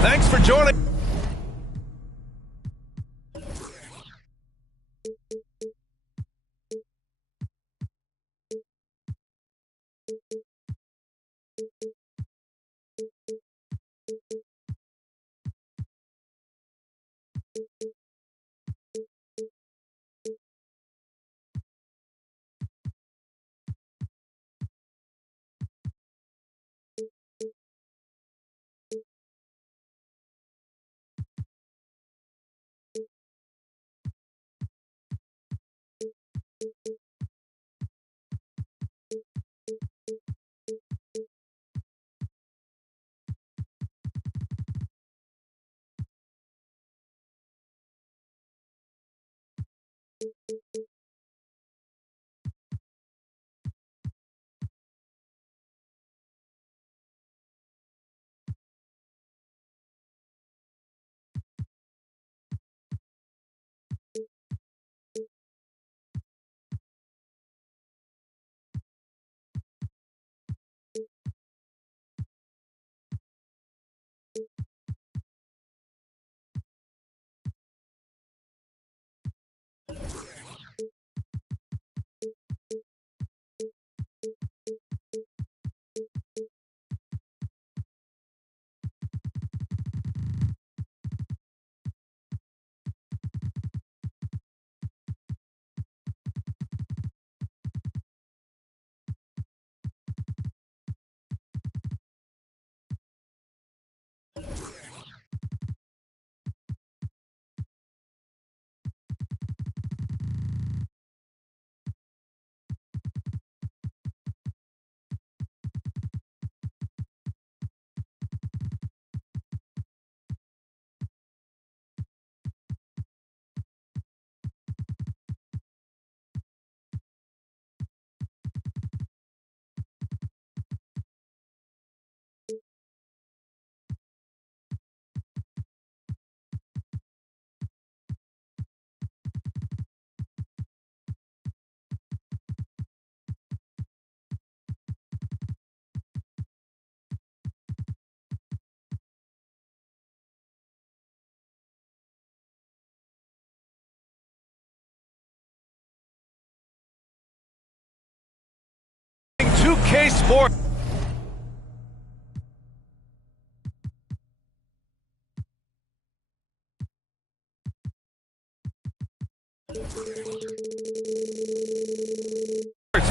Thanks for joining. K Sport.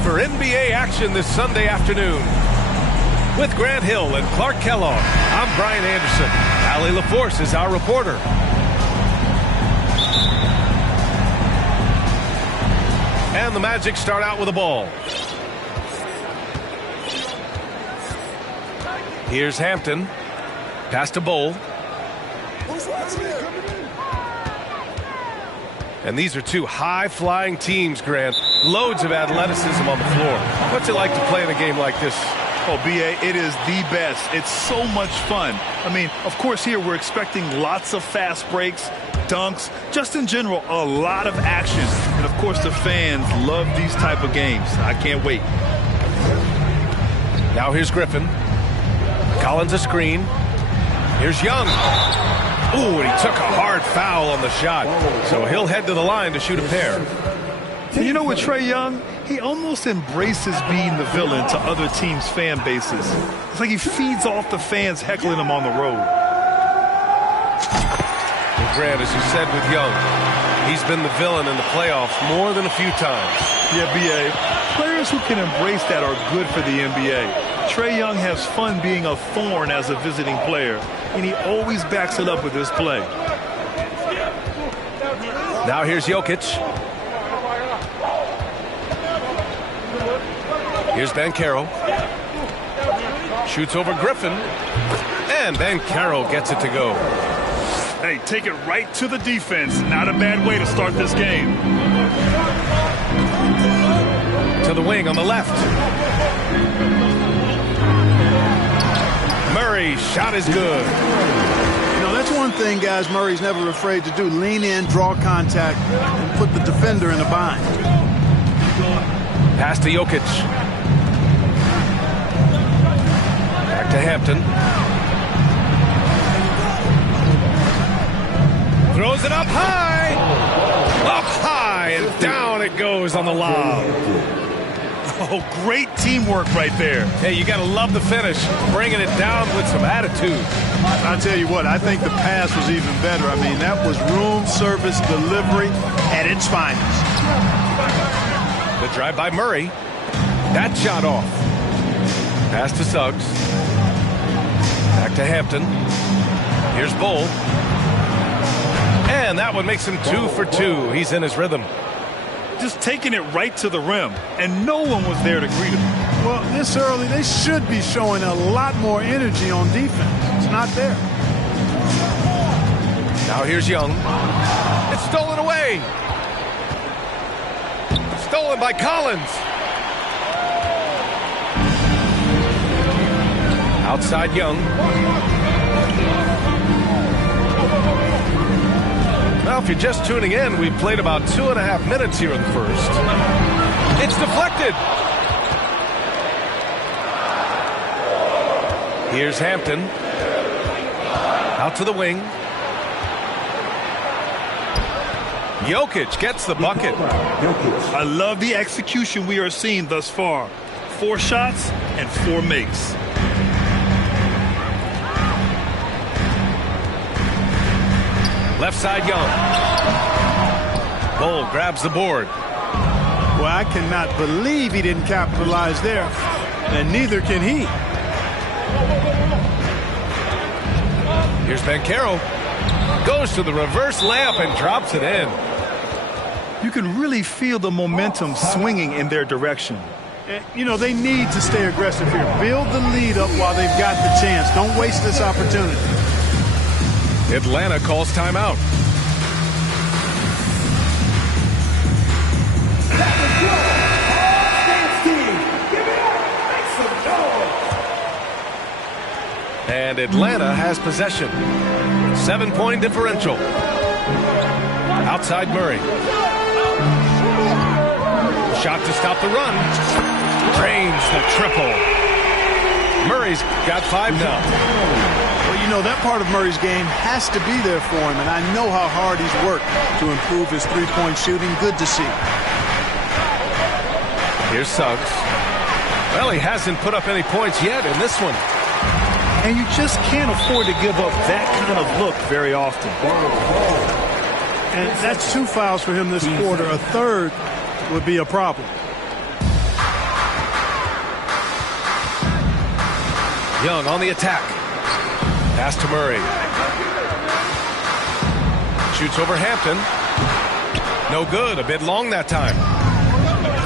For NBA action this Sunday afternoon. With Grant Hill and Clark Kellogg, I'm Brian Anderson. Allie LaForce is our reporter. And the Magic start out with a ball. Here's Hampton. Pass to Bowl. And these are two high-flying teams, Grant. Loads of athleticism on the floor. What's it like to play in a game like this? Oh, B.A., it is the best. It's so much fun. I mean, of course, here we're expecting lots of fast breaks, dunks, just in general, a lot of action. And, of course, the fans love these type of games. I can't wait. Now here's Griffin. Collins a screen. Here's Young. Ooh, and he took a hard foul on the shot. So he'll head to the line to shoot a pair. You know, with Trae Young, he almost embraces being the villain to other teams' fan bases. It's like he feeds off the fans heckling him on the road. Well, Grant, as you said with Young, he's been the villain in the playoffs more than a few times. Yeah, B.A., players who can embrace that are good for the NBA. Trae Young has fun being a thorn as a visiting player, and he always backs it up with his play. Now here's Jokic. Here's Banchero. Shoots over Griffin. And Banchero gets it to go. Hey, take it right to the defense. Not a bad way to start this game. To the wing on the left. Murray's shot is good. You know, that's one thing, guys, Murray's never afraid to do. Lean in, draw contact, and put the defender in a bind. Pass to Jokic. Back to Hampton. Throws it up high. Up high, and down it goes on the lob. Oh, great teamwork right there. Hey, you got to love the finish. Bringing it down with some attitude. I'll tell you what, I think the pass was even better. I mean, that was room service delivery at its finest. The drive by Murray. That shot off. Pass to Suggs. Back to Hampton. Here's Bull. And that one makes him 2 for 2. He's in his rhythm. Just taking it right to the rim, and no one was there to greet him. Well, this early, they should be showing a lot more energy on defense. It's not there. Now here's Young. It's stolen away. Stolen by Collins. Outside Young. Now, if you're just tuning in, we've played about 2.5 minutes here in the first. It's deflected. Here's Hampton. Out to the wing. Jokic gets the bucket. I love the execution we are seeing thus far. 4 shots and 4 makes. Left side Young. Bull grabs the board. Well, I cannot believe he didn't capitalize there. And neither can he. Here's Banchero. Goes to the reverse layup and drops it in. You can really feel the momentum swinging in their direction. You know, they need to stay aggressive here. Build the lead up while they've got the chance. Don't waste this opportunity. Atlanta calls timeout. And Atlanta has possession. 7-point differential. Outside Murray. Shot to stop the run. Drains the triple. Murray's got 5 now. Well, you know, that part of Murray's game has to be there for him, and I know how hard he's worked to improve his three-point shooting. Good to see. Here's Suggs. Well, he hasn't put up any points yet in this one. And you just can't afford to give up that kind of look very often. And that's 2 fouls for him this quarter. A third would be a problem. Young on the attack. Pass to Murray. Shoots over Hampton. No good. A bit long that time.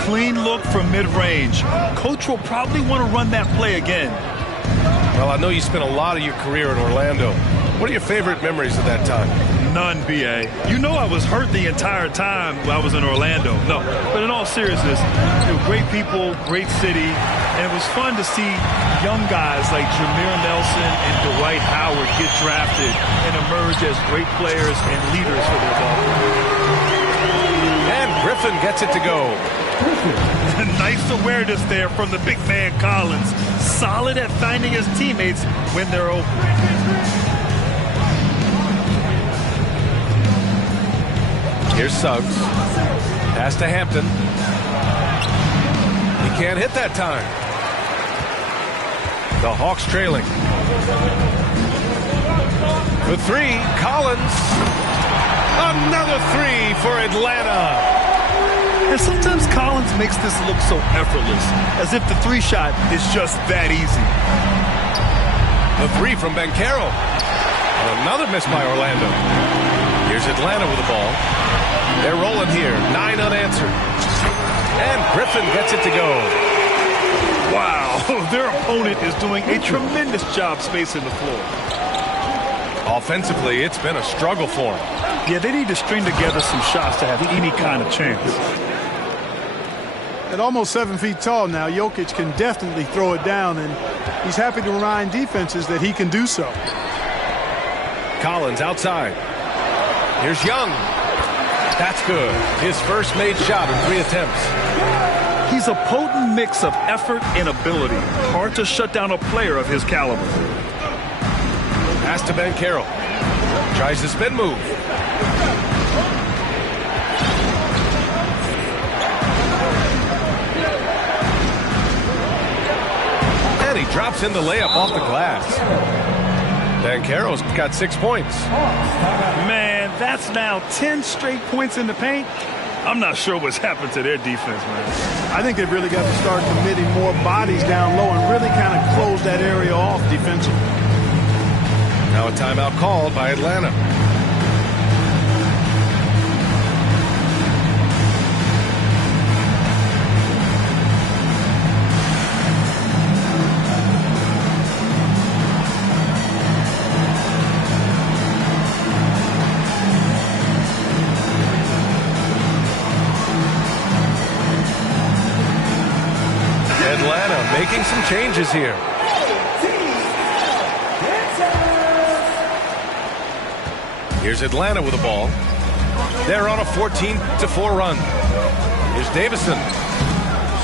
Clean look from mid-range. Coach will probably want to run that play again. Well, I know you spent a lot of your career in Orlando. What are your favorite memories of that time? None, B.A. You know I was hurt the entire time I was in Orlando. No, but in all seriousness, great people, great city, and it was fun to see young guys like Jameer Nelson and Dwight Howard get drafted and emerge as great players and leaders for their ball. And Griffin gets it to go. Nice awareness there from the big man Collins. Solid at finding his teammates when they're open. Here's Suggs. Pass to Hampton. He can't hit that time. The Hawks trailing. The three, Collins. Another three for Atlanta. And sometimes Collins makes this look so effortless, as if the three-shot is just that easy. The three from Banchero. And another miss by Orlando. Here's Atlanta with the ball. They're rolling here. 9 unanswered. And Griffin gets it to go. Wow, their opponent is doing a tremendous job spacing the floor. Offensively, it's been a struggle for them. Yeah, they need to string together some shots to have any kind of chance. At almost 7 feet tall now, Jokic can definitely throw it down, and he's happy to remind defenses that he can do so. Collins outside. Here's Young. That's good. His first made shot in 3 attempts. He's a potent mix of effort and ability. Hard to shut down a player of his caliber. Pass to Banchero. Tries the spin move. And he drops in the layup off the glass. Banchero's got 6 points. Man, that's now 10 straight points in the paint. I'm not sure what's happened to their defense, man. I think they've really got to start committing more bodies down low and really kind of close that area off defensively. Now a timeout called by Atlanta. Atlanta making some changes here. Here's Atlanta with the ball. They're on a 14-4 run. Here's Davison.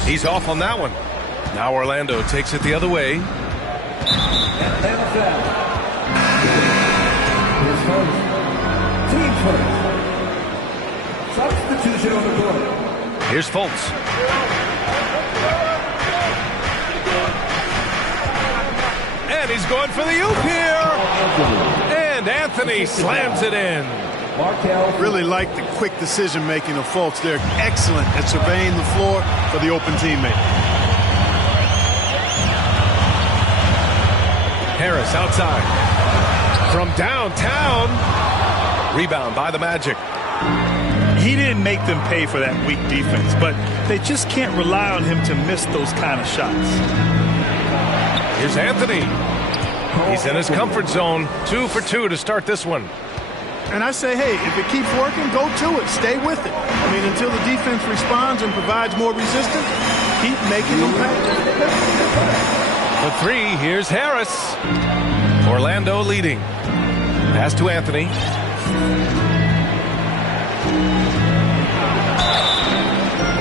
He's off on that one. Now Orlando takes it the other way. Substitution on the court. Here's Fultz. And he's going for the oop here. And Anthony slams it in. Really like the quick decision-making of Fultz. They're excellent at surveying the floor for the open teammate. Harris outside. From downtown. Rebound by the Magic. He didn't make them pay for that weak defense, but they just can't rely on him to miss those kind of shots. Here's Anthony. He's in his comfort zone. 2 for 2 to start this one. And I say, hey, if it keeps working, go to it. Stay with it. I mean, until the defense responds and provides more resistance, keep making them pay. For 3, here's Harris. Orlando leading. Pass to Anthony.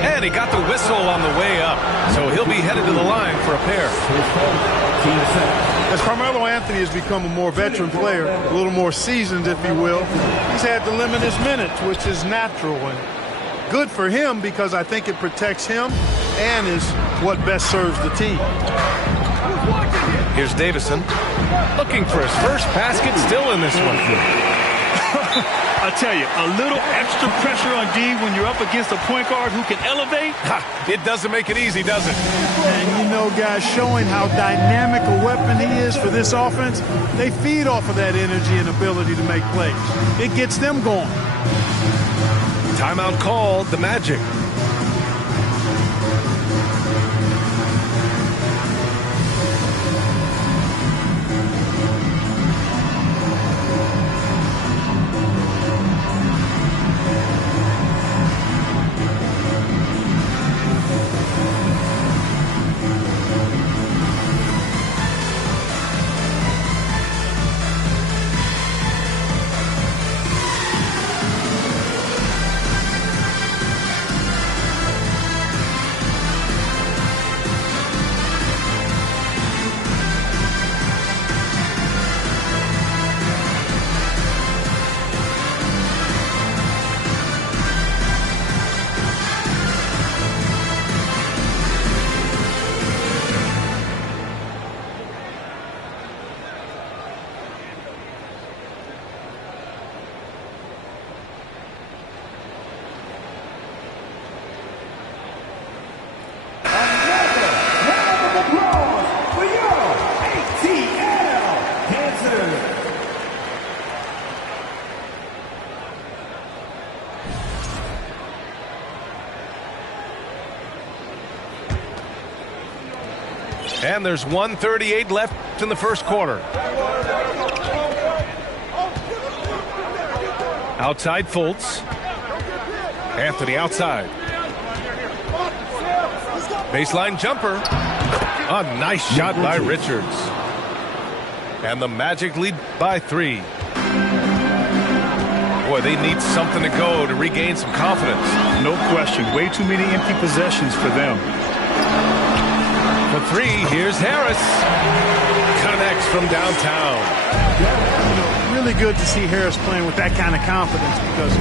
And he got the whistle on the way up. So he'll be headed to the line for a pair. As Carmelo Anthony has become a more veteran player, a little more seasoned, if you will, he's had to limit his minutes, which is natural and good for him because I think it protects him and is what best serves the team. Here's Davison looking for his first basket, still in this one. I tell you, a little extra pressure on D when you're up against a point guard who can elevate. It doesn't make it easy, does it? And you know, guys, showing how dynamic a weapon he is for this offense, they feed off of that energy and ability to make plays. It gets them going. Timeout called, the Magic. And there's 1:38 left in the first quarter. Outside Fultz. Anthony outside. Baseline jumper. A nice shot by Richards. And the Magic lead by 3. Boy, they need something to go to regain some confidence. No question. Way too many empty possessions for them. For 3, here's Harris. Connects from downtown. Really good to see Harris playing with that kind of confidence because,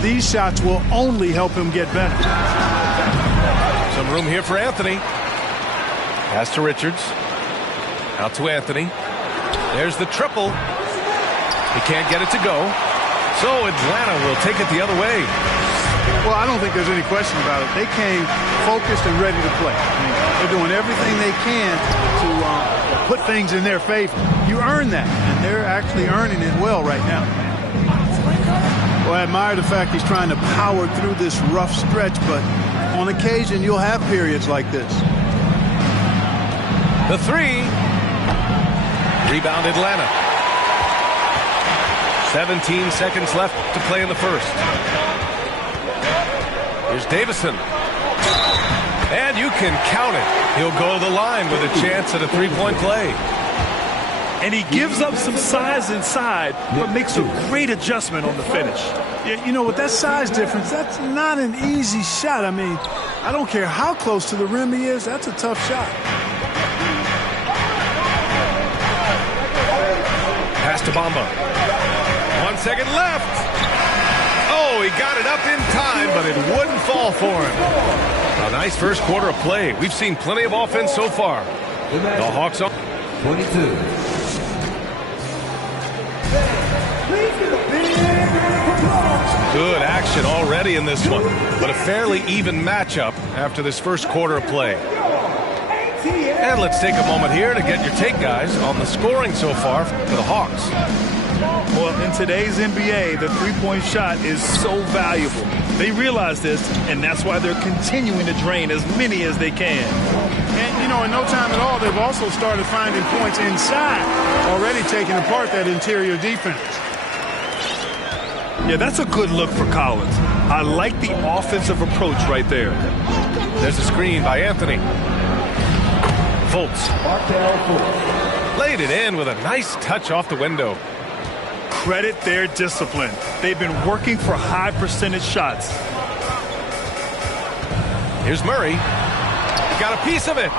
these shots will only help him get better. Some room here for Anthony. Pass to Richards. Out to Anthony. There's the triple. He can't get it to go. So Atlanta will take it the other way. Well, I don't think there's any question about it. They came focused and ready to play. They're doing everything they can to put things in their favor. You earn that, and they're actually earning it well right now. Well, I admire the fact he's trying to power through this rough stretch, but on occasion you'll have periods like this. The 3. Rebound Atlanta. 17 seconds left to play in the first. Here's Davison. And you can count it. He'll go to the line with a chance at a 3-point play. And he gives up some size inside, but makes a great adjustment on the finish. Yeah, with that size difference, that's not an easy shot. I don't care how close to the rim he is, that's a tough shot. Pass to Bamba. 1 second left. Oh, he got it up in time, but it wouldn't fall for him. A nice first quarter of play. We've seen plenty of offense so far. The Hawks on 22. Good action already in this one, but a fairly even matchup after this first quarter of play. And let's take a moment here to get your take, guys, on the scoring so far for the Hawks. Well, in today's NBA, the three-point shot is so valuable. They realize this, and that's why they're continuing to drain as many as they can. And, in no time at all, they've also started finding points inside, already taking apart that interior defense. Yeah, that's a good look for Collins. I like the offensive approach right there. There's a screen by Anthony. Fultz. Laid it in with a nice touch off the window. Credit their discipline. They've been working for high percentage shots. Here's Murray. He got a piece of it.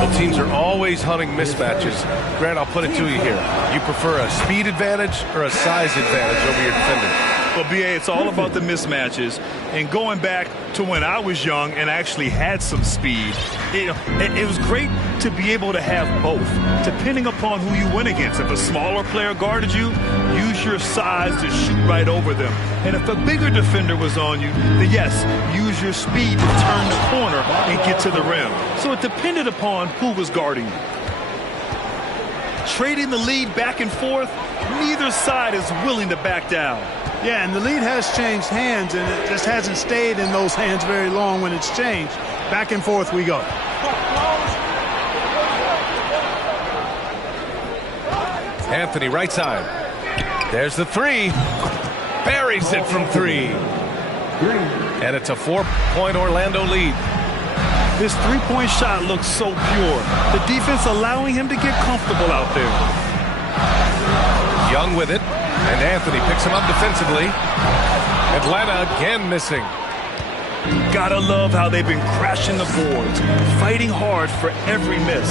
Both teams are always hunting mismatches. Grant, I'll put it to you here. You prefer a speed advantage or a size advantage over your defender? Well, B.A., it's all about the mismatches. And going back to when I was young and actually had some speed, it was great to be able to have both, depending upon who you went against. If a smaller player guarded you, use your size to shoot right over them. And if a bigger defender was on you, then yes, use your speed to turn the corner and get to the rim. So it depended upon who was guarding you. Trading the lead back and forth, neither side is willing to back down. Yeah, and the lead has changed hands, and it just hasn't stayed in those hands very long when it's changed. Back and forth we go. Anthony, right side. There's the 3. Buries it from 3. And it's a 4-point Orlando lead. This three-point shot looks so pure. The defense allowing him to get comfortable out there. Young with it. And Anthony picks him up defensively. Atlanta again missing. Gotta love how they've been crashing the boards, fighting hard for every miss.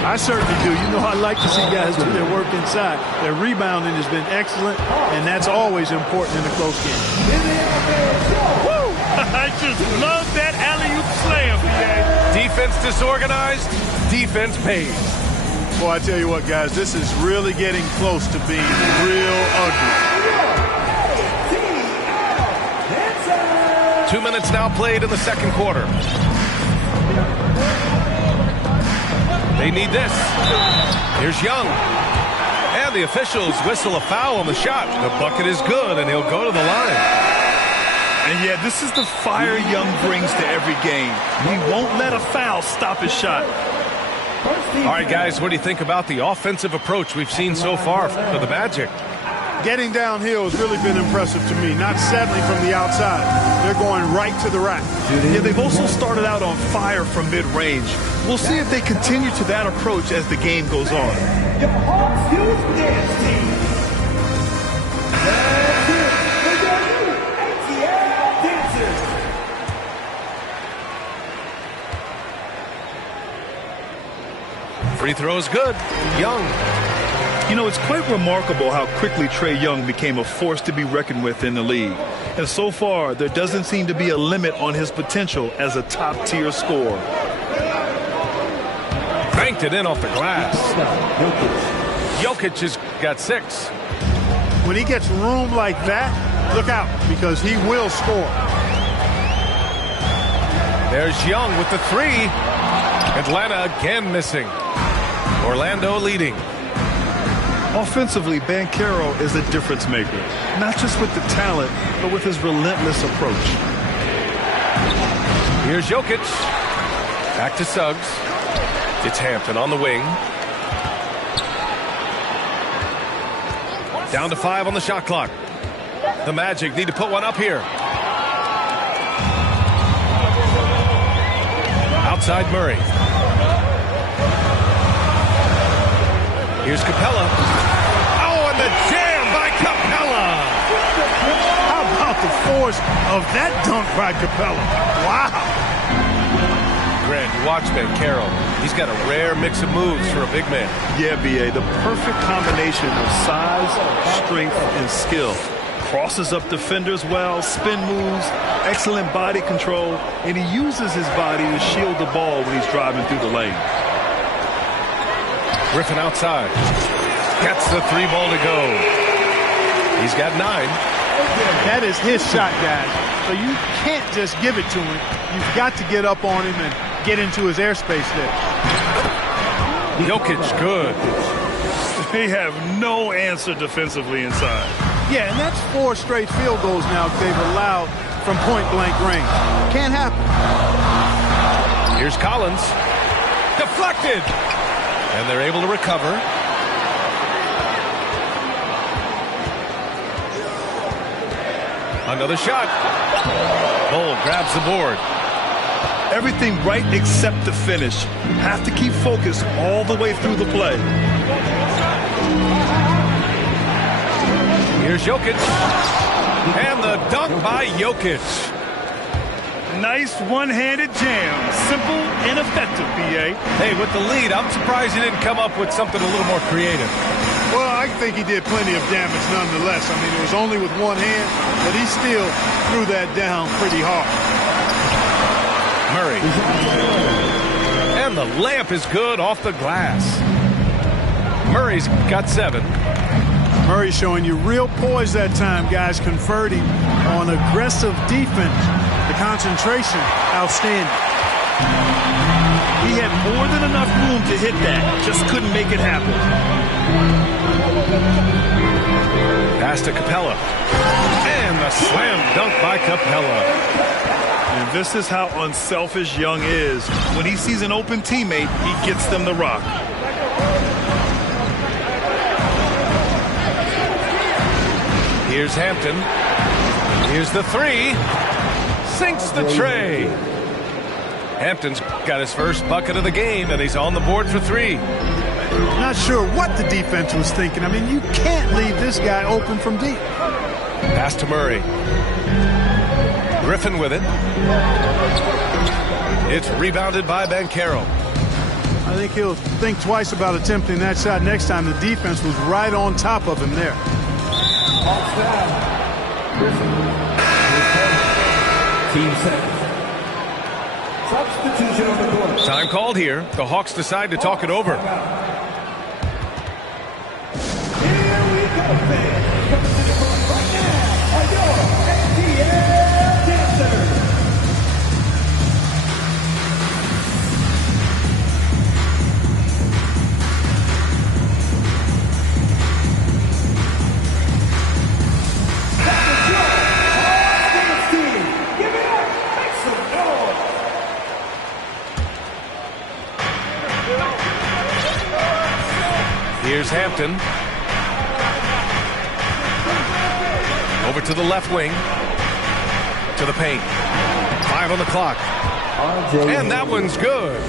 I certainly do. I like to see guys do their work inside. Their rebounding has been excellent, and that's always important in a close game. Woo! I just love that alley-oop slam, man. Defense disorganized, defense pays. Boy, I tell you what, guys, this is really getting close to being real ugly. 2 minutes now played in the second quarter. They need this. Here's Young. And the officials whistle a foul on the shot. The bucket is good, and he'll go to the line. And yeah, this is the fire Young brings to every game. He won't let a foul stop his shot. All right, guys, what do you think about the offensive approach we've seen so far for the Magic? Getting downhill has really been impressive to me, not settling from the outside. They're going right to the rack. Yeah, they've also started out on fire from mid-range. We'll see if they continue to that approach as the game goes on. Your Hawks Youth Dance Team. Let's hear it for your new ATL dancers. Free throw is good. Young. You know, it's quite remarkable how quickly Trae Young became a force to be reckoned with in the league. And so far, there doesn't seem to be a limit on his potential as a top-tier scorer. Banked it in off the glass. Jokic has got 6. When he gets room like that, look out, because he will score. There's Young with the 3. Atlanta again missing. Orlando leading. Offensively, Banchero is a difference maker, not just with the talent, but with his relentless approach. Here's Jokic. Back to Suggs. It's Hampton on the wing. Down to 5 on the shot clock. The Magic need to put one up here. Outside Murray. Here's Capella. Oh, and the jam by Capella. How about the force of that dunk by Capella? Wow. Grant, you watch Banchero. He's got a rare mix of moves for a big man. Yeah, B.A., the perfect combination of size, strength, and skill. Crosses up defenders well, spin moves, excellent body control, and he uses his body to shield the ball when he's driving through the lane. Griffin outside. Gets the 3 ball to go. He's got 9. That is his shot, guys. So you can't just give it to him. You've got to get up on him and get into his airspace there. Jokic, good. They have no answer defensively inside. Yeah, and that's 4 straight field goals now they've allowed from point-blank range. Can't happen. Here's Collins. Deflected. And they're able to recover. Another shot. Bull grabs the board. Everything right except the finish. Have to keep focused all the way through the play. Here's Jokic. And the dunk by Jokic. Nice one-handed jam. Simple and effective, B.A. Hey, with the lead, I'm surprised he didn't come up with something a little more creative. Well, I think he did plenty of damage nonetheless. I mean, it was only with one hand, but he still threw that down pretty hard. Murray. And the layup is good off the glass. Murray's got 7. Murray showing you real poise that time, guys, converting on aggressive defense. The concentration, outstanding. He had more than enough room to hit that, just couldn't make it happen. Pass to Capella. And the slam dunk by Capella. And this is how unselfish Young is. When he sees an open teammate, he gets them the rock. Here's Hampton. Here's the 3. Sinks the tray. Hampton's got his first bucket of the game, and he's on the board for 3. Not sure what the defense was thinking. I mean, you can't leave this guy open from deep. Pass to Murray. Griffin with it. It's rebounded by Banchero. I think he'll think twice about attempting that shot next time. The defense was right on top of him there. Team set. Substitution on the court. Time called here. The Hawks decide to talk it over. Here we go, fans. Coming to the court right now are your ATL dancers. That's your Hawks Dance Team. Here's Hampton. Over to the left wing. To the paint. 5 on the clock. And that one's good.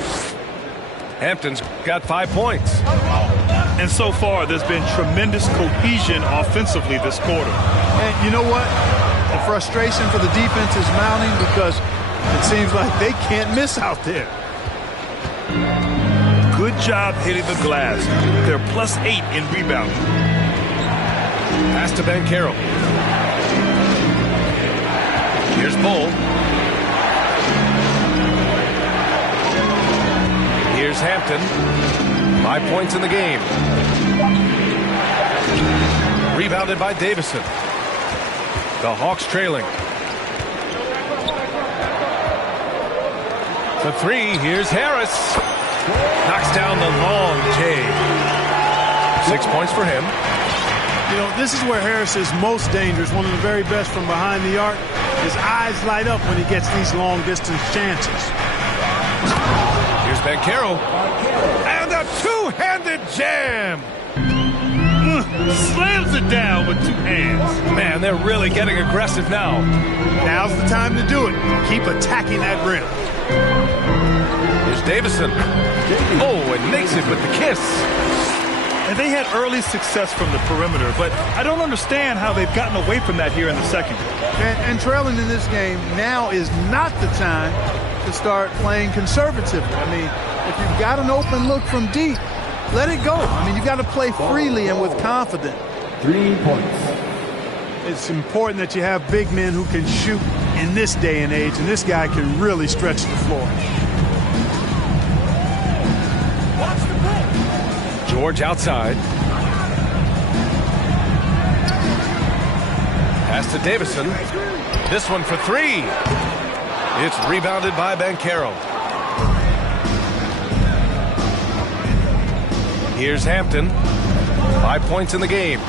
Hampton's got 5 points. And so far, there's been tremendous cohesion offensively this quarter. And you know what? The frustration for the defense is mounting because it seems like they can't miss out there. Good job hitting the glass. They're +8 in rebounding. Pass to Banchero. Here's Bull. Here's Hampton. 5 points in the game. Rebounded by Davison. The Hawks trailing. For 3, here's Harris. Knocks down the long J. 6 points for him. You know, this is where Harris is most dangerous, one of the very best from behind the arc. His eyes light up when he gets these long-distance chances. Here's Banchero. And a two-handed jam. Slams it down with 2 hands. Man, they're really getting aggressive now. Now's the time to do it. Keep attacking that rim. Here's Davison. Oh, and makes it with the kiss. And they had early success from the perimeter, but I don't understand how they've gotten away from that here in the second. And trailing in this game, now is not the time to start playing conservatively. I mean, if you've got an open look from deep, let it go. I mean, you've got to play freely and with confidence. 3 points. It's important that you have big men who can shoot in this day and age, and this guy can really stretch the floor. George outside. Pass to Davison. This one for 3. It's rebounded by Banchero. Here's Hampton. 5 points in the game.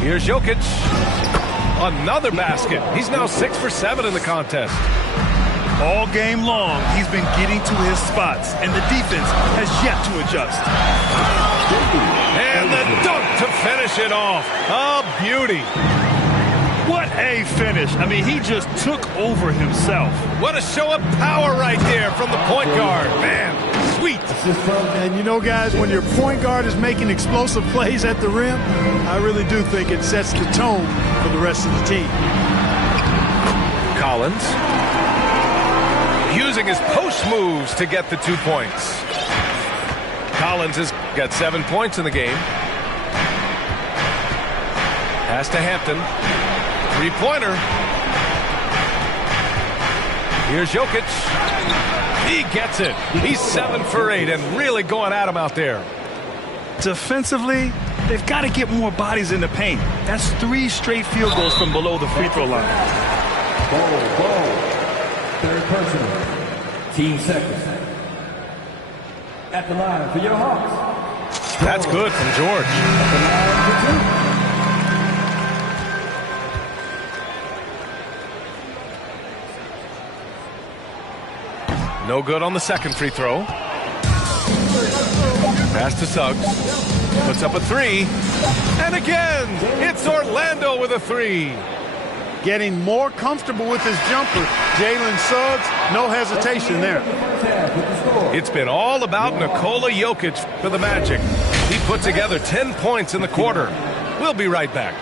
Here's Jokic. Another basket. He's now 6 for 7 in the contest. All game long, he's been getting to his spots, and the defense has yet to adjust. And the dunk to finish it off. A beauty. What a finish. I mean, he just took over himself. What a show of power right there from the point guard. Man, sweet. And you know, guys, when your point guard is making explosive plays at the rim, I really do think it sets the tone for the rest of the team. Collins. Using his post moves to get the 2 points. Collins has got 7 points in the game. Pass to Hampton. 3-pointer. Here's Jokic. He gets it. He's 7 for 8 and really going at him out there. Defensively, they've got to get more bodies in the paint. That's 3 straight field goals from below the free throw line. Ball. Third personal. Team seconds. At the line for your Hawks. That's good from George. At the line for 2. No good on the second free throw. Pass to Suggs. Puts up a 3. And again, it's Orlando with a 3. Getting more comfortable with his jumper. Jalen Suggs, no hesitation there. It's been all about Nikola Jokic for the Magic. He put together 10 points in the quarter. We'll be right back.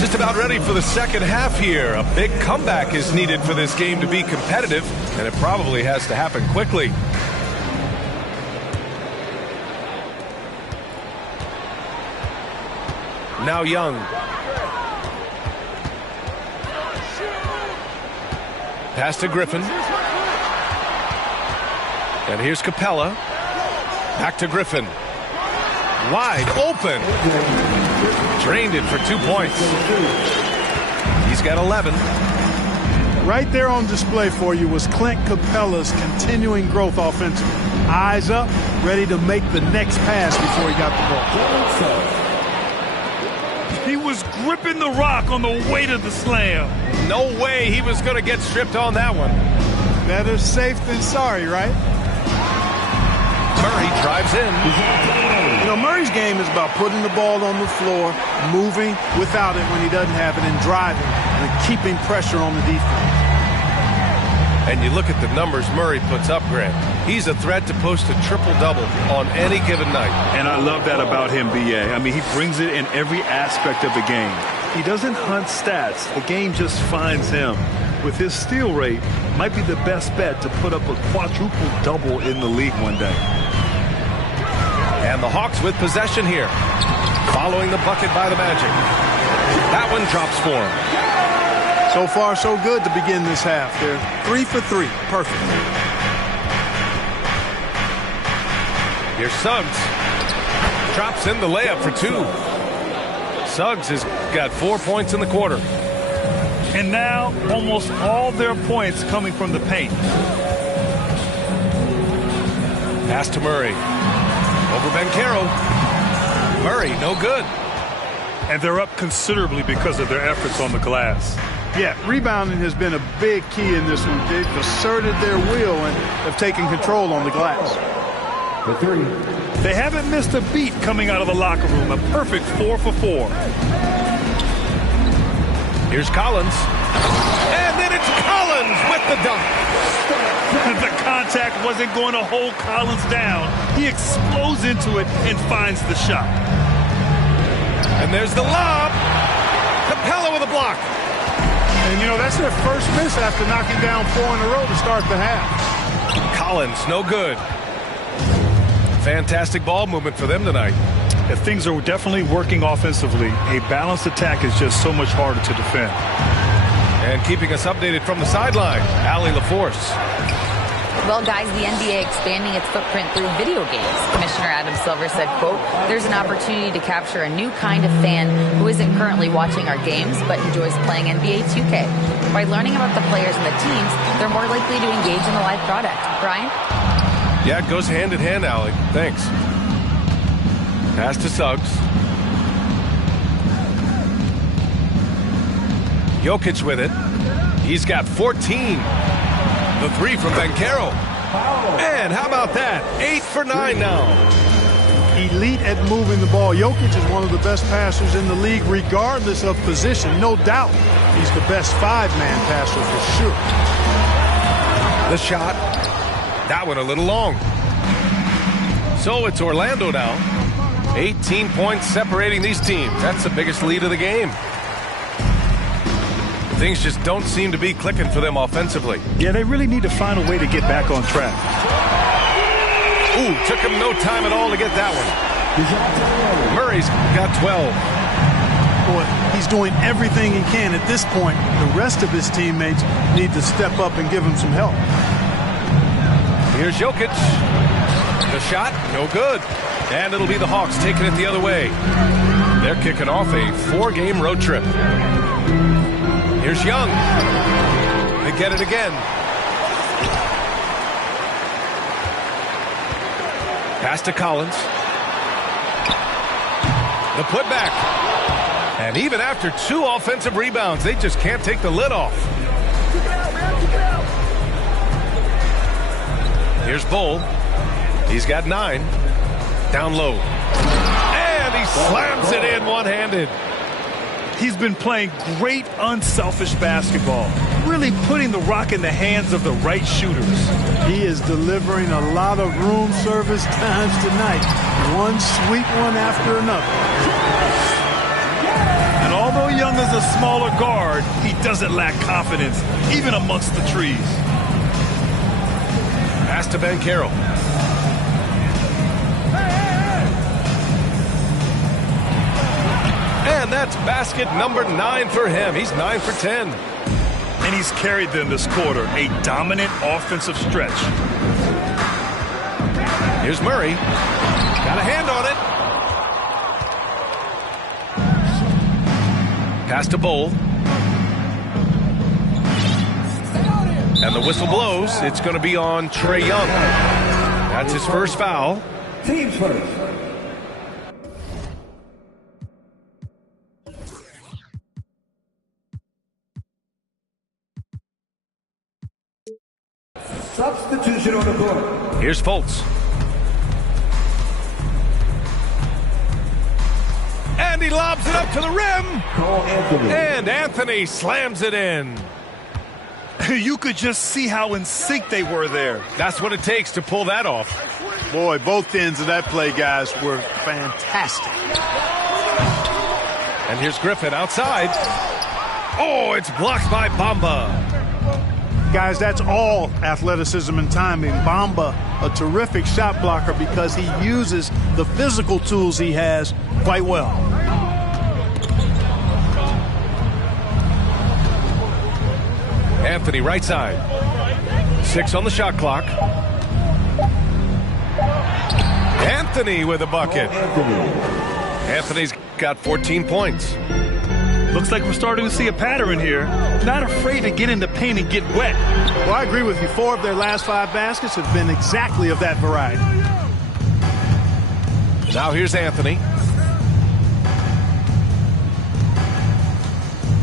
Just about ready for the second half here. A big comeback is needed for this game to be competitive, and it probably has to happen quickly. Now Young. Pass to Griffin. And here's Capella. Back to Griffin. Wide open. Drained it for 2 points. He's got 11. Right there on display for you was Clint Capella's continuing growth offensively. Eyes up, ready to make the next pass before he got the ball. He was was gripping the rock on the way to the slam. No way he was going to get stripped on that one. Better safe than sorry, right? Murray drives in. You know, Murray's game is about putting the ball on the floor, moving without it when he doesn't have it, and driving and keeping pressure on the defense. And you look at the numbers Murray puts up, Grant. He's a threat to post a triple-double on any given night. And I love that about him, B.A. I mean, he brings it in every aspect of the game. He doesn't hunt stats. The game just finds him. With his steal rate, might be the best bet to put up a quadruple-double in the league one day. And the Hawks with possession here. Following the bucket by the Magic. That one drops for him. So far, so good to begin this half. They're 3 for 3. Perfect. Here's Suggs. Drops in the layup for 2. Suggs has got 4 points in the quarter. And now, almost all their points coming from the paint. Pass to Murray. Over Banchero. Murray, no good. And they're up considerably because of their efforts on the glass. Yeah, rebounding has been a big key in this one. They've asserted their will and have taken control on the glass. The 3. They haven't missed a beat coming out of the locker room. A perfect 4 for 4. Here's Collins. And then it's Collins with the dunk. The contact wasn't going to hold Collins down. He explodes into it and finds the shot. And there's the lob. Capella with a block. And, you know, that's their first miss after knocking down 4 in a row to start the half. Collins, no good. Fantastic ball movement for them tonight. If things are definitely working offensively, a balanced attack is just so much harder to defend. And keeping us updated from the sideline, Allie LaForce. Well, guys, the NBA expanding its footprint through video games. Commissioner Adam Silver said, quote, there's an opportunity to capture a new kind of fan who isn't currently watching our games but enjoys playing NBA 2K. By learning about the players and the teams, they're more likely to engage in the live product. Brian? Yeah, it goes hand in hand, Allie. Thanks. Pass to Suggs. Jokic with it. He's got 14. The 3 from Banchero. And how about that? 8 for 9 now. Elite at moving the ball. Jokic is one of the best passers in the league, regardless of position. No doubt he's the best 5-man passer for sure. The shot. That one a little long. So it's Orlando now. 18 points separating these teams. That's the biggest lead of the game. Things just don't seem to be clicking for them offensively. Yeah, they really need to find a way to get back on track. Ooh, took him no time at all to get that one. Murray's got 12. Boy, he's doing everything he can at this point. The rest of his teammates need to step up and give him some help. Here's Jokic. The shot, no good. And it'll be the Hawks taking it the other way. They're kicking off a 4-game road trip. Here's Young. They get it again. Pass to Collins. The putback. And even after 2 offensive rebounds, they just can't take the lid off. Here's Bull. He's got 9. Down low. And he slams it in one-handed. He's been playing great unselfish basketball, really putting the rock in the hands of the right shooters. He is delivering a lot of room service times tonight. One sweet one after another. And although Young is a smaller guard, he doesn't lack confidence, even amongst the trees. Pass to Banchero. And that's basket number 9 for him. He's 9 for 10. And he's carried them this quarter, a dominant offensive stretch. Here's Murray. Got a hand on it. Pass to Bull. And the whistle blows. It's going to be on Trae Young. That's his first foul. Team's first. Substitution on the court. Here's Fultz. And he lobs it up to the rim. Call Anthony. And Anthony slams it in. You could just see how in sync they were there. That's what it takes to pull that off. Boy, both ends of that play, guys, were fantastic. And here's Griffin outside. Oh, it's blocked by Bamba. Guys, that's all athleticism and timing. Bamba, a terrific shot blocker because he uses the physical tools he has quite well. Anthony right side. 6 on the shot clock. Anthony with a bucket. Anthony's got 14 points. Looks like we're starting to see a pattern here. Not afraid to get in the paint and get wet. Well, I agree with you. 4 of their last 5 baskets have been exactly of that variety. Now here's Anthony.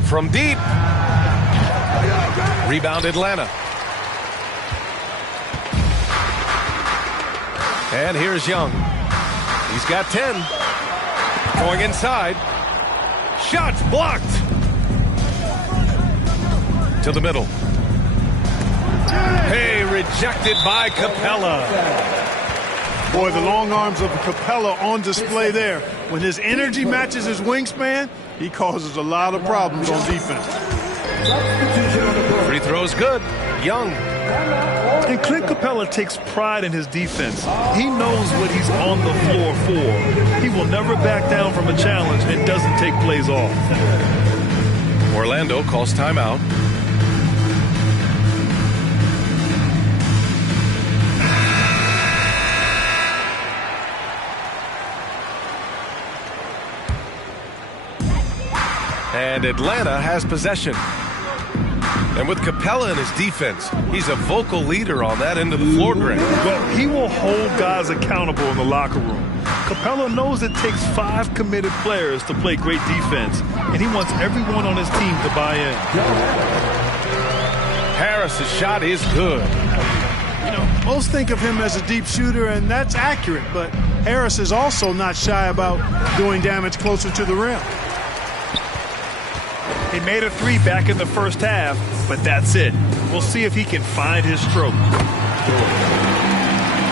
From deep. Rebound Atlanta. And here's Young. He's got 10. Going inside. Shots blocked. To the middle. Hey, rejected by Capella. Boy, the long arms of Capella on display there. When his energy matches his wingspan, he causes a lot of problems on defense. Free throw's good. Young. And Clint Capella takes pride in his defense. He knows what he's on the floor for. He will never back down from a challenge and doesn't take plays off. Orlando calls timeout. And Atlanta has possession. And with Capella in his defense, he's a vocal leader on that end of the floor, Greg. Well, he will hold guys accountable in the locker room. Capella knows it takes 5 committed players to play great defense, and he wants everyone on his team to buy in. Harris's shot is good. You know, most think of him as a deep shooter, and that's accurate, but Harris is also not shy about doing damage closer to the rim. He made a 3 back in the first half, but that's it. We'll see if he can find his stroke.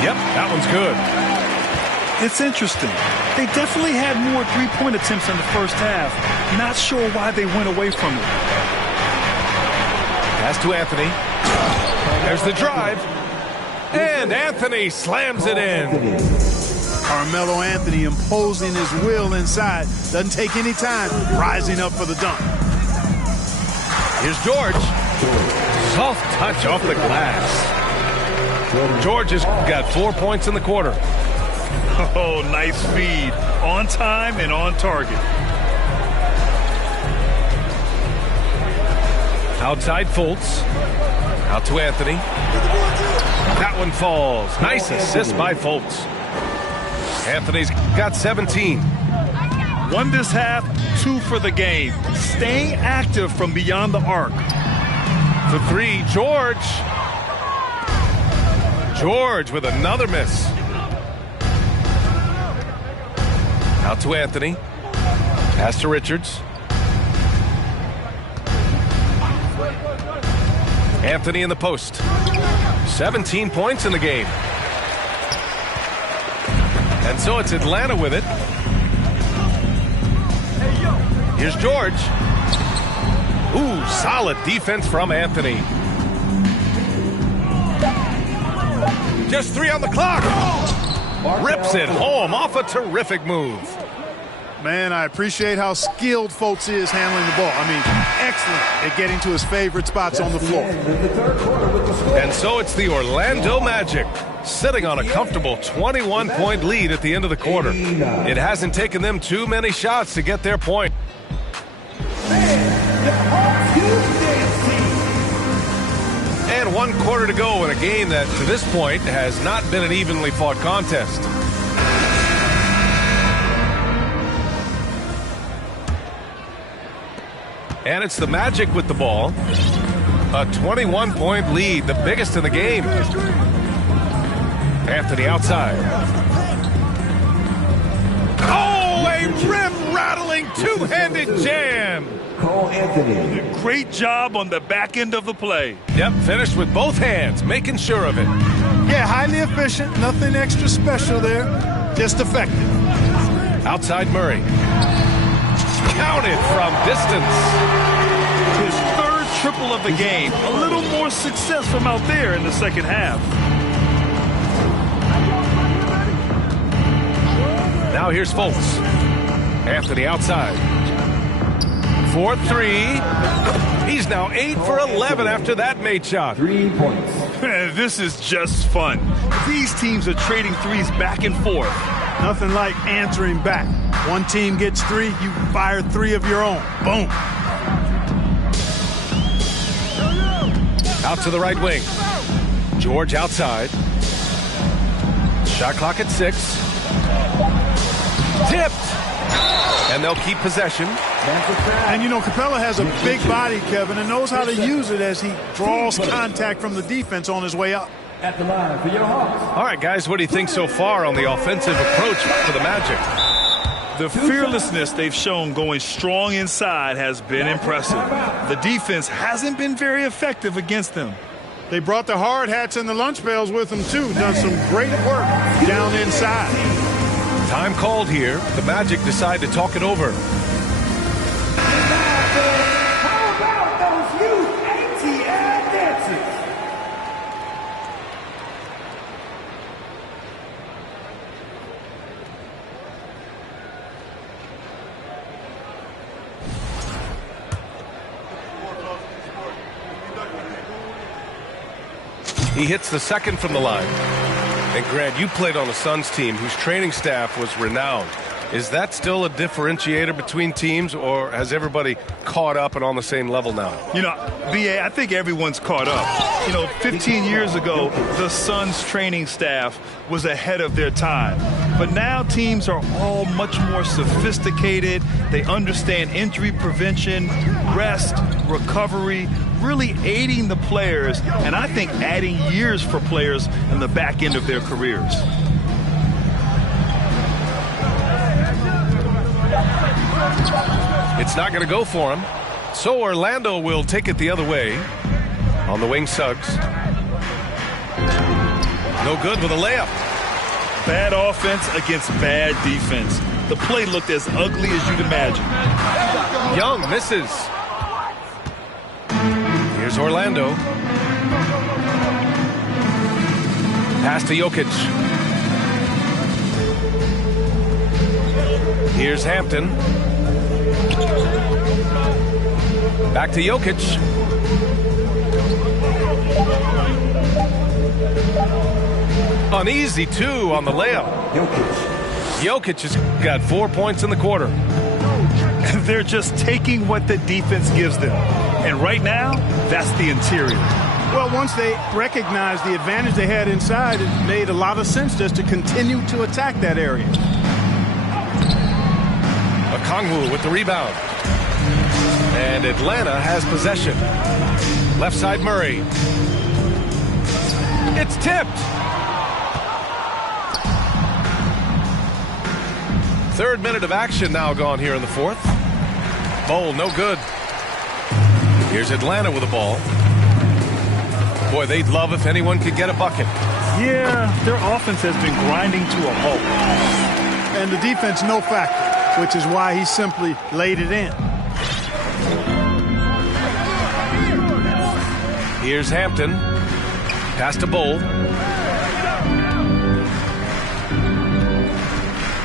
Yep, that one's good. It's interesting. They definitely had more 3-point attempts in the first half. Not sure why they went away from it. Pass to Anthony. There's the drive. And Anthony slams it in. Carmelo Anthony imposing his will inside. Doesn't take any time rising up for the dunk. Here's George. Soft touch off the glass. George has got 4 points in the quarter. Oh, nice feed. On time and on target. Outside Fultz. Out to Anthony. That one falls. Nice assist by Fultz. Anthony's got 17. Won this half, 2 for the game. Staying active from beyond the arc. For 3, George. George with another miss. Out to Anthony. Pass to Richards. Anthony in the post. 17 points in the game. And so it's Atlanta with it. Here's George. Ooh, solid defense from Anthony. Just 3 on the clock. Rips it home off a terrific move. Man, I appreciate how skilled Fultz is handling the ball. I mean, excellent at getting to his favorite spots on the floor. And so it's the Orlando Magic sitting on a comfortable 21-point lead at the end of the quarter. It hasn't taken them too many shots to get their point. And 1 quarter to go in a game that, to this point, has not been an evenly fought contest. And it's the Magic with the ball. A 21-point lead, the biggest in the game. Anthony outside. Oh, a rim-rattling two-handed jam. Cole Anthony. Great job on the back end of the play. Yep, finished with both hands, making sure of it. Yeah, highly efficient. Nothing extra special there. Just effective. Outside Murray. Counted from distance. His third triple of the game. A little more success from out there in the second half. Now here's Fultz. Anthony outside. 4-3. He's now 8 for 11 after that made shot. 3 points. This is just fun. These teams are trading threes back and forth. Nothing like answering back. One team gets 3, you fire 3 of your own. Boom. Out to the right wing. George outside. Shot clock at 6. Tipped. And they'll keep possession. And, you know, Capella has a big body, Kevin, and knows how to use it as he draws contact from the defense on his way up. At the line for your Hawks. All right, guys, what do you think so far on the offensive approach for the Magic? The fearlessness they've shown going strong inside has been impressive. The defense hasn't been very effective against them. They brought the hard hats and the lunch pails with them, too. Done some great work down inside. Time called here. The Magic decide to talk it over. How about those youth ATL dances? He hits the second from the line. And Grant, you played on a Suns team whose training staff was renowned. Is that still a differentiator between teams, or has everybody caught up and on the same level now? You know, B.A., I think everyone's caught up. You know, 15 years ago, the Suns training staff was ahead of their time. But now teams are all much more sophisticated. They understand injury prevention, rest, recovery, really aiding the players, and I think adding years for players in the back end of their careers. It's not going to go for him. So Orlando will take it the other way. On the wing, Suggs. No good with a layup. Bad offense against bad defense. The play looked as ugly as you'd imagine. Young misses. Here's Orlando. Pass to Jokic. Here's Hampton. Back to Jokic. Uneasy, too, on the layup. Jokic has got 4 points in the quarter. They're just taking what the defense gives them. And right now, that's the interior. Well, once they recognized the advantage they had inside, it made a lot of sense just to continue to attack that area. Okongwu with the rebound. And Atlanta has possession. Left side Murray. It's tipped. Third minute of action now gone here in the fourth. Bowl, no good. Here's Atlanta with the ball. Boy, they'd love if anyone could get a bucket. Yeah, their offense has been grinding to a halt. And the defense, no factor, which is why he simply laid it in. Here's Hampton. Pass to Bowl.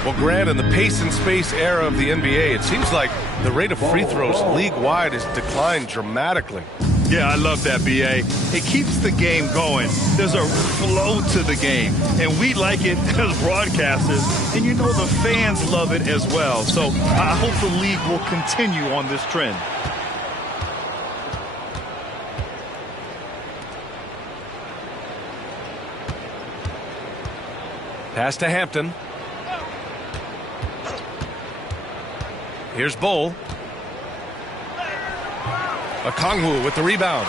Well, Grant, in the pace and space era of the NBA, it seems like the rate of free throws league-wide has declined dramatically. Yeah, I love that, B.A. It keeps the game going. There's a flow to the game, and we like it as broadcasters, and you know the fans love it as well. So I hope the league will continue on this trend. Pass to Hampton. Here's Bowl. Okongwu with the rebound.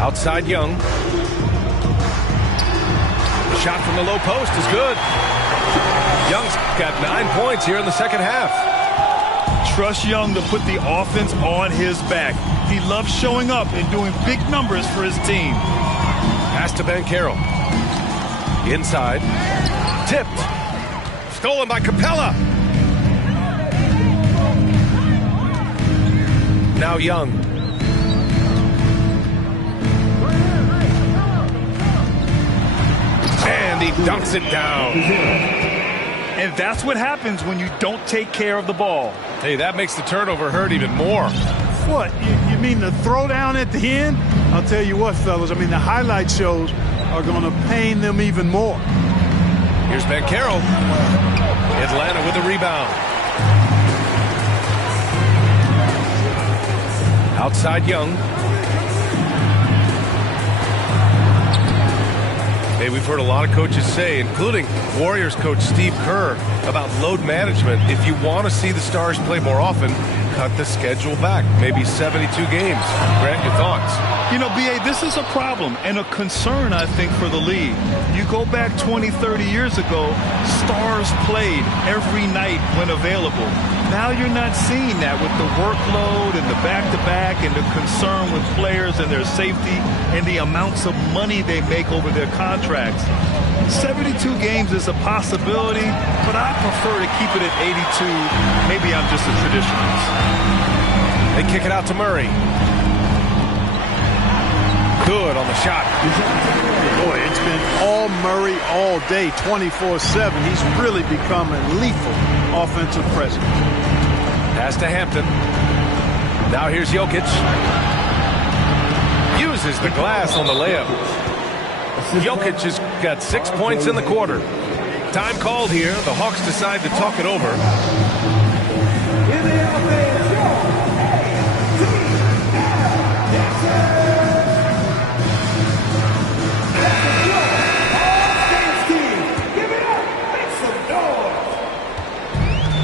Outside Young. The shot from the low post is good. Young's got 9 points here in the second half. Trust Young to put the offense on his back. He loves showing up and doing big numbers for his team. Pass to Banchero. Inside. Tipped. Stolen by Capella. Now Young. And he dunks it down. And that's what happens when you don't take care of the ball. Hey, that makes the turnover hurt even more. What? You mean the throwdown at the end? I'll tell you what, fellas. I mean, the highlight shows are going to pain them even more. Here's Banchero. Atlanta with a rebound. Outside Young. Hey, we've heard a lot of coaches say, including Warriors coach Steve Kerr, about load management. If you want to see the Stars play more often, cut the schedule back. Maybe 72 games. Grant, your thoughts? You know, B.A., this is a problem and a concern, I think, for the league. You go back 20, 30 years ago, Stars played every night when available. Now you're not seeing that with the workload and the back-to-back and the concern with players and their safety and the amounts of money they make over their contracts. 72 games is a possibility, but I prefer to keep it at 82. Maybe I'm just a traditionalist. They kick it out to Murray. Good on the shot. Boy, it's been all Murray all day, 24/7. He's really become a lethal offensive presence. Pass to Hampton. Now here's Jokic. Uses the glass on the layup. Jokic has got 6 points in the quarter. Time called here. The Hawks decide to talk it over. In the offense,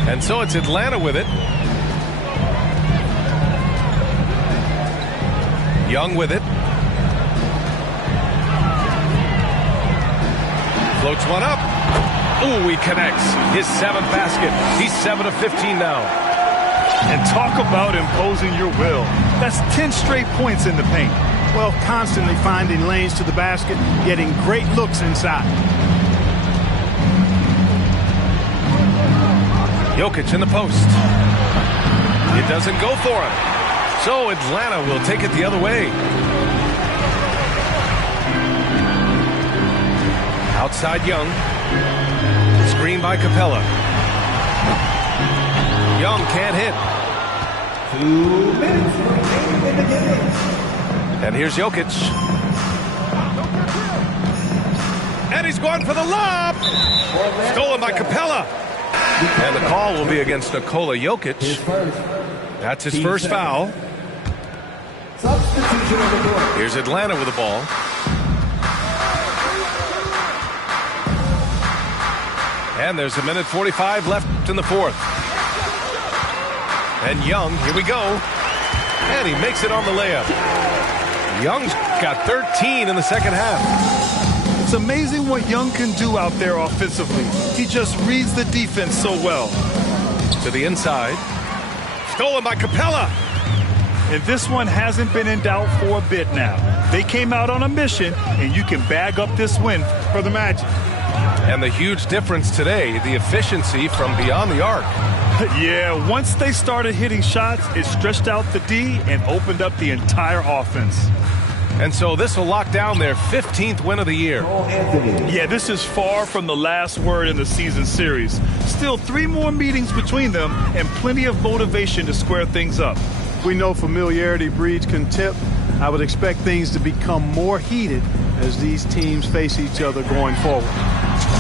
and so it's Atlanta with it. Young with it. Floats one up. Ooh, he connects. His 7th basket. He's 7 of 15 now. And talk about imposing your will. That's 10 straight points in the paint. Well, constantly finding lanes to the basket, getting great looks inside. Jokic in the post. It doesn't go for him. So Atlanta will take it the other way. Outside Young. Screen by Capella. Young can't hit. 2 minutes remaining in the game. And here's Jokic. And he's going for the lob. Stolen by Capella. And the call will be against Nikola Jokic. That's his first foul. Substitution on the court. Here's Atlanta with the ball. And there's 1:45 left in the fourth. And Young, here we go. And he makes it on the layup. Young's got 13 in the second half. It's amazing what Young can do out there offensively. He just reads the defense so well. To the inside. Stolen by Capella. And this one hasn't been in doubt for a bit now. They came out on a mission, and you can bag up this win for the Magic. And the huge difference today, the efficiency from beyond the arc. Yeah, once they started hitting shots, it stretched out the D and opened up the entire offense. And so this will lock down their 15th win of the year. Yeah, this is far from the last word in the season series. Still 3 more meetings between them and plenty of motivation to square things up. We know familiarity breeds contempt. I would expect things to become more heated as these teams face each other going forward.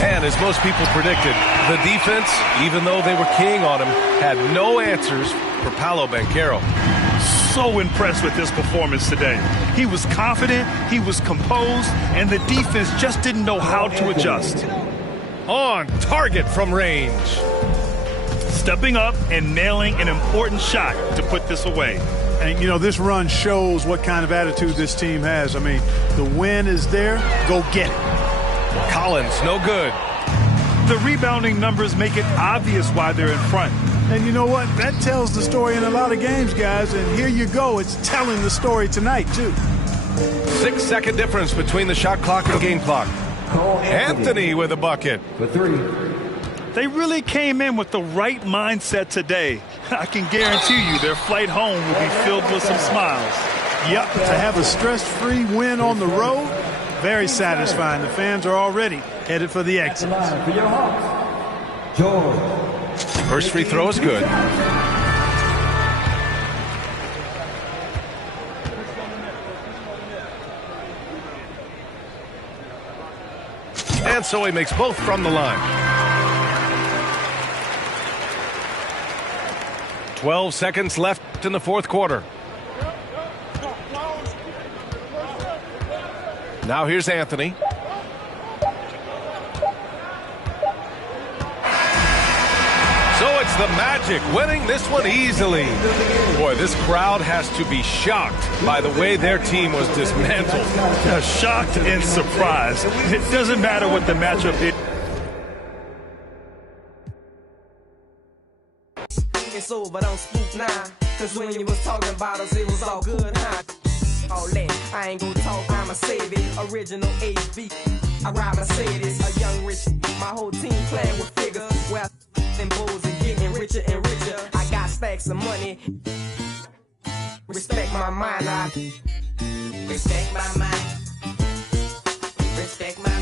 And as most people predicted, the defense, even though they were keying on him, had no answers for Paolo Banchero. So impressed with his performance today. He was confident, he was composed, and the defense just didn't know how to adjust. On target from range. Stepping up and nailing an important shot to put this away. And, you know, this run shows what kind of attitude this team has. I mean, the win is there. Go get it. Collins, no good. The rebounding numbers make it obvious why they're in front. And you know what? That tells the story in a lot of games, guys. And here you go. It's telling the story tonight, too. 6-second difference between the shot clock and game clock. Anthony with a bucket. For 3. They really came in with the right mindset today. I can guarantee you their flight home will be filled with some smiles. Yep, to have a stress-free win on the road, very satisfying. The fans are already headed for the exit. For your Hawks, George. First free throw is good. And so he makes both from the line. 12 seconds left in the fourth quarter. Now here's Anthony. So it's the Magic winning this one easily. Boy, this crowd has to be shocked by the way their team was dismantled. Shocked and surprised. It doesn't matter what the matchup is. It's over, don't spook now. Cause when you was talking about us, it was all good, huh? All that, I ain't gonna talk, I'ma save it. Original HB, I ride Mercedes. A young rich, my whole team playing with figures. Where and bulls are getting richer and richer. I got stacks of money. Respect my mind, I respect my mind. Respect my